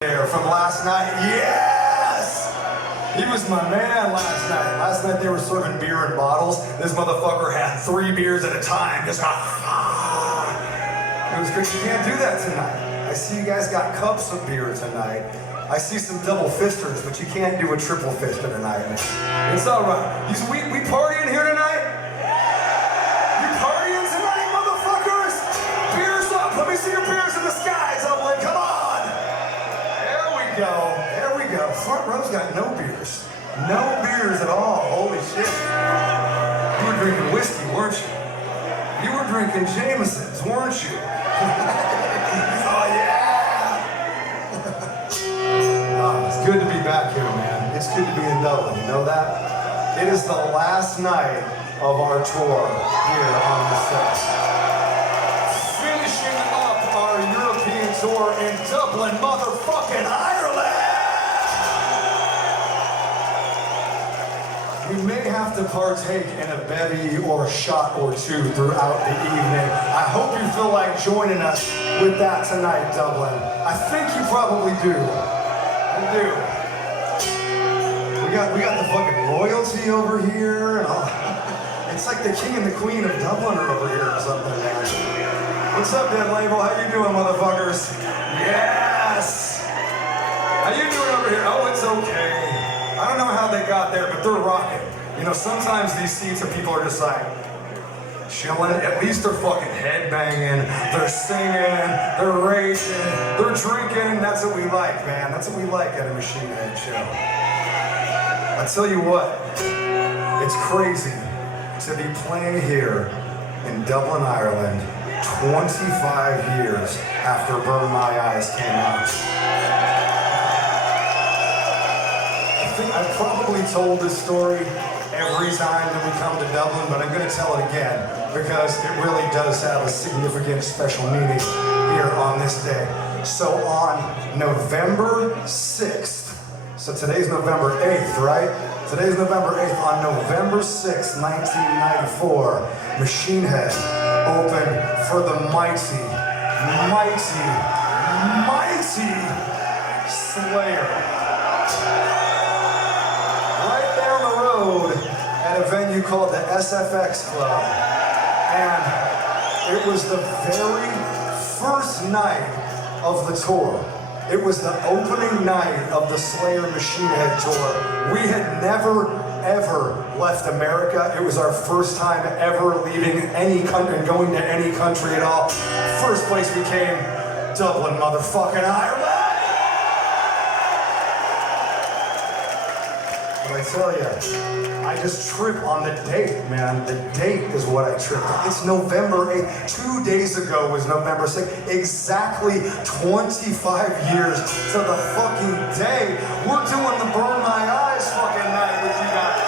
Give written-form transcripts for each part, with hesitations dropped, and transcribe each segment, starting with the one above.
There from last night. Yes! He was my man last night. Last night they were serving beer in bottles. This motherfucker had 3 beers at a time. Just it was good. You can't do that tonight. I see you guys got cups of beer tonight. I see some double fisters, but you can't do a triple fister tonight. It's all right. We partying here tonight? You partying tonight, motherfuckers? Beers up. Let me see your beers in the skies, Dublin. Come on. There we go. Front row's got no beers. No beers at all. Holy shit. You were drinking whiskey, weren't you? You were drinking Jamesons, weren't you? Oh, yeah! It's good to be back here, man. It's good to be in Dublin. You know that? It is the last night of our tour here on the set. Finishing up our European tour in Dublin, motherfucking Ireland! We may have to partake in a bevy or a shot or two throughout the evening. I hope you feel like joining us with that tonight, Dublin. I think you probably do. You do. We got the fucking royalty over here. And all. It's like the king and the queen of Dublin are over here or something, man. What's up, Dead Label? How you doing, motherfuckers? Yes! How you doing over here? Oh, it's okay. I don't know how they got there, but they're rocking. You know, sometimes these seats of people are just like chilling. At least they're fucking headbanging, they're singing, they're raging, they're drinking. That's what we like, man. That's what we like at a Machine Head show. I tell you what, it's crazy to be playing here in Dublin, Ireland, 25 years after Burn My Eyes came out. I've probably told this story every time that we come to Dublin, but I'm going to tell it again because it really does have a significant special meaning here on this day. So on November 6th, so today's November 8th, right? Today's November 8th. On November 6th, 1994, Machine Head opened for the mighty Slayer. At a venue called the SFX Club, and it was the very first night of the tour. It was the opening night of the Slayer Machine Head tour. We had never, ever left America. It was our first time ever leaving any country and going to any country at all. First place we came, Dublin, motherfucking Ireland! I tell you, I just trip on the date, man. The date is what I trip on. It's November 8th. 2 days ago was November 6th. Exactly 25 years to the fucking day. We're doing the Burn My Eyes fucking night with you guys.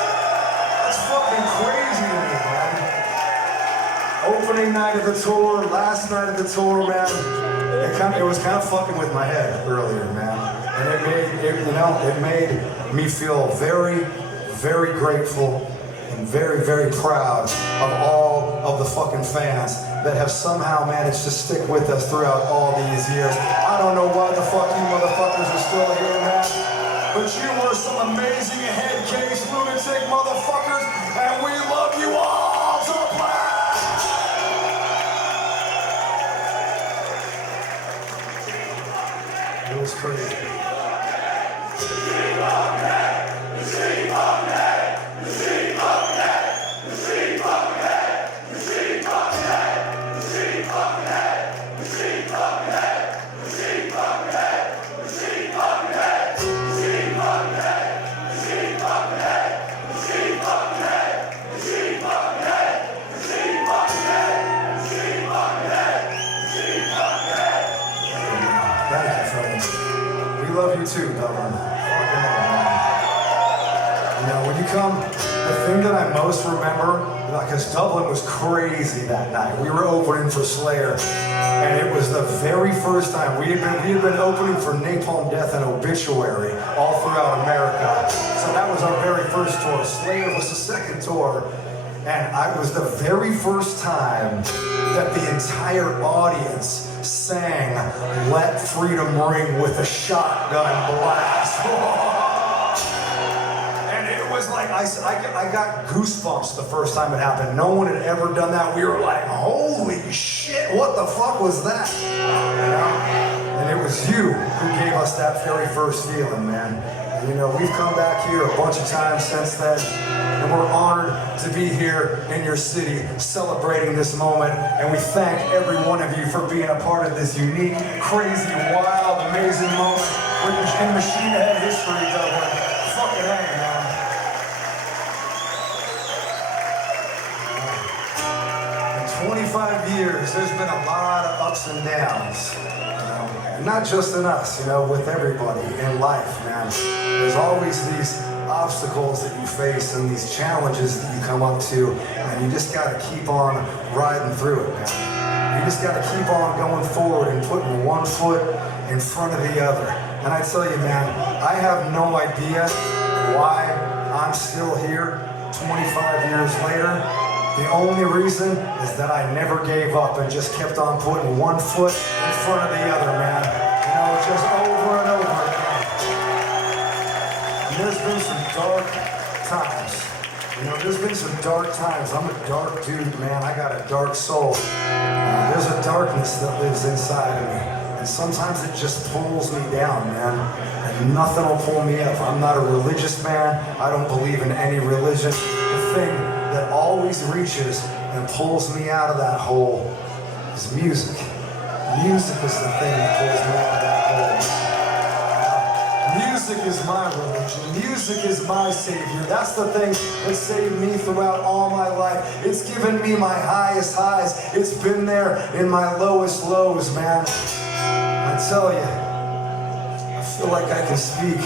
That's fucking crazy to me, man. Opening night of the tour, last night of the tour, man. It was kind of fucking with my head earlier, man. And it made me feel very, very grateful and very, very proud of all of the fucking fans that have somehow managed to stick with us throughout all these years. I don't know why the fuck you motherfuckers are still here, man, but you were some amazing head case lunatic motherfuckers, and we love you all to the planet! It was crazy. We love you too, Dublin. You know, when you come, the thing that I most remember, because Dublin was crazy that night. We were opening for Slayer, and it was the very first time. We had been opening for Napalm Death and Obituary all throughout America. So that was our very first tour. Slayer was the second tour. And I was the very first time that the entire audience sang Let Freedom Ring with a shotgun blast. And it was like, I got goosebumps the first time it happened. No one had ever done that. We were like, holy shit, what the fuck was that? You know? And it was you who gave us that very first feeling, man. And, you know, we've come back here a bunch of times since then, and we're honored to be here in your city celebrating this moment. And we thank every one of you for being a part of this unique, crazy, wild, amazing moment in Machine Head history, Dublin. Fucking A, man. 25 years, there's been a lot of ups and downs. And not just in us, you know, with everybody in life, man. There's always these obstacles that you face and these challenges that you come up to, and you just gotta keep on riding through it, man. You just gotta keep on going forward and putting one foot in front of the other. And I tell you, man, I have no idea why I'm still here 25 years later. The only reason is that I never gave up and just kept on putting one foot in front of the other, man. You know, just over and over again. And there's been some dark times. You know, there's been some dark times. I'm a dark dude, man. I got a dark soul. There's a darkness that lives inside of me. And sometimes it just pulls me down, man. And nothing will pull me up. I'm not a religious man. I don't believe in any religion. The thing that always reaches and pulls me out of that hole is music. Music is the thing that pulls me out of that hole. Music is my religion. Music is my savior. That's the thing that saved me throughout all my life. It's given me my highest highs. It's been there in my lowest lows, man. I tell you, I feel like I can speak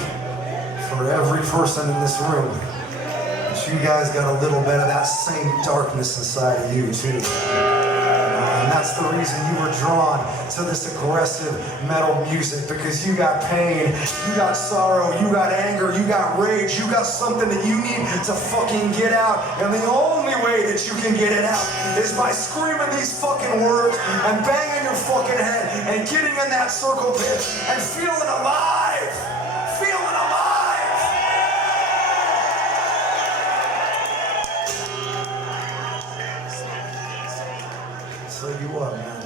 for every person in this room. You guys got a little bit of that same darkness inside of you too. And that's the reason you were drawn to this aggressive metal music, because you got pain, you got sorrow, you got anger, you got rage, you got something that you need to fucking get out. And the only way that you can get it out is by screaming these fucking words and banging your fucking head and getting in that circle pit and feeling alive. Feeling alive. Tell you what, man,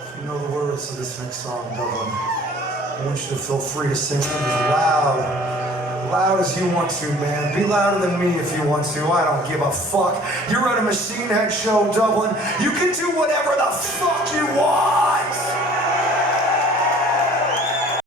if you know the words to this next song, Dublin, I want you to feel free to sing them as loud as you want to, man. Be louder than me if you want to. I don't give a fuck. You're at a Machine Head show, Dublin. You can do whatever the fuck you want.